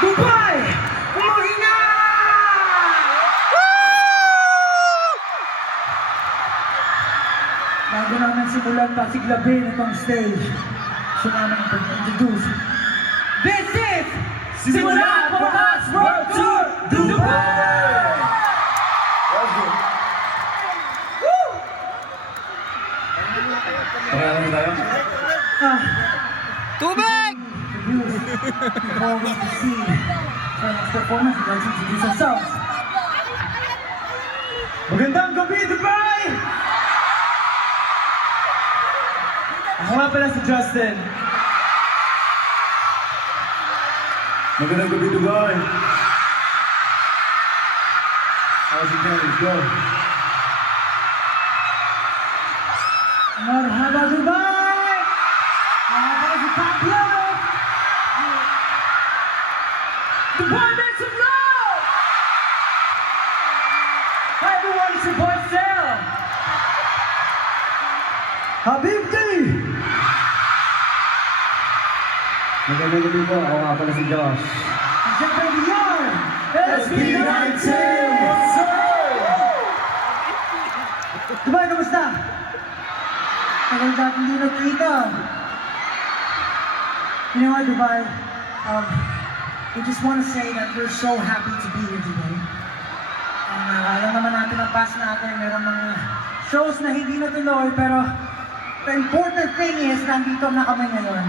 Dubai! Umahina! Bago namin simulan pasiglabin itong stage, gusto namin introduce. This is Simula Bukas World Tour Dubai! Pangalan tayo? Tubig! Before we proceed to our next performance, we'd like to introduce ourselves. Magandang gabi, Dubai! Ako nga pala si Justin. Magandang gabi, Dubai. How's it going? Let's go. Marhaba, Dubai! Marhaba si Pablo! Dubai, make some noise! Hi everyone, it's your boy Sel! Habibti! Magandang gabi po. Ako nga pala si Josh. And syempre, Beyond! SB19! What's up? Dubai, kamusta? Tagal natin hindi nakita. You know what, Dubai? We just want to say that we're so happy to be here today. Alam naman natin ang past natin, meron mga shows na hindi natuloy, pero the important thing is, nandito na kami ngayon.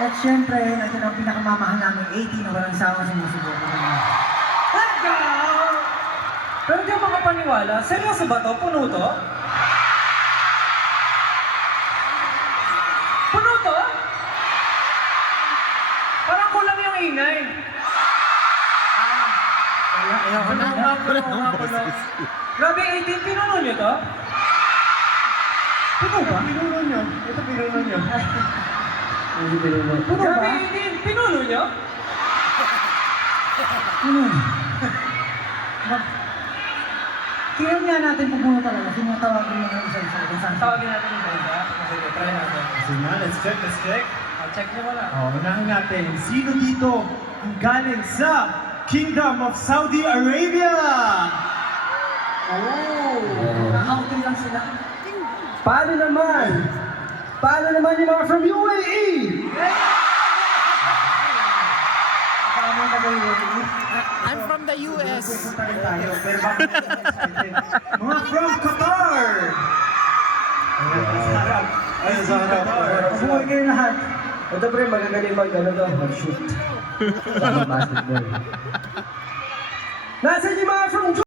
At syempre, nandiyan ang pinakamamahal namin, 80 na walang sawa sumusubukan namin. Let's go! Pero di ako makapaniwala, seryoso ba to? Puno to? Puno to? Parang kulang yung ingay. Ayoko na. Puno. Grabe, 18, pinuno nyo to? Puno ba? Pinuno nyo. Ito pinuno nyo. Hindi pinuno. Puno ba? Grabe, 18, pinuno nyo? Puno. Tingnan nga natin kung puno talaga. Tinatawagin mo ng isa-isa. Kung saan. Tawagin natin yung isa. Sige, try natin. Sige na, let's check, let's check. Check nyo wala. Unahin natin. Sino dito ang galing sa Kingdom of Saudi Arabia? Nakautoy lang sila. Paano naman? Paano naman yung mga from UAE? Paano ka ba yun? I'm from the US. Pupunta rin tayo. Pero bakit natin excited? Mga from Qatar! Ay, sa Qatar. Mabuhay kayo lahat. Ito pre, magagaling mag-shoot. Basketball. Nasaan yung mga from